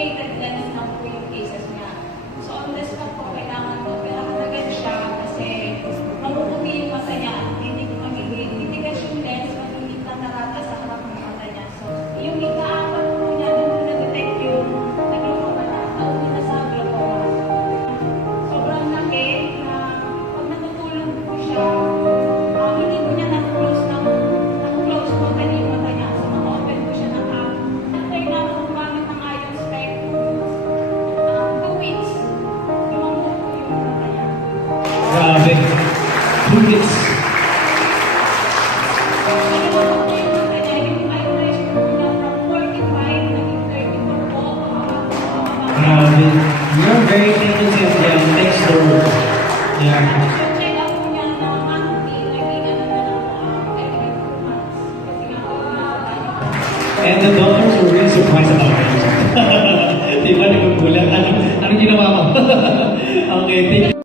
truncated lens na po yung cases niya. So on the spot po, kailangan po, pero agad siya kasi mapuputi yung mata niya. Hindi titigas yung lens, magiging katarata sa harap ng mata niya. So yung ikaapat po niya, nung na-detect yung nag-glaucoma na, nauwi na sa glaucoma. Sobrang laki na pag natutulog po siya, hindi po niya na-close po pwede yung mata niya. So maka-open po siya ng app. Nag-try na ako gumamit ng iron spec. 2 weeks, lumambo po yung mata niya. Grabe. 2 weeks. Grabe. You're very talented, yeah. Thanks, Lord. Yeah. And the doctors were really surprised about it. Di ba, nagugula? Ano ginawa mo? Okay, thank you.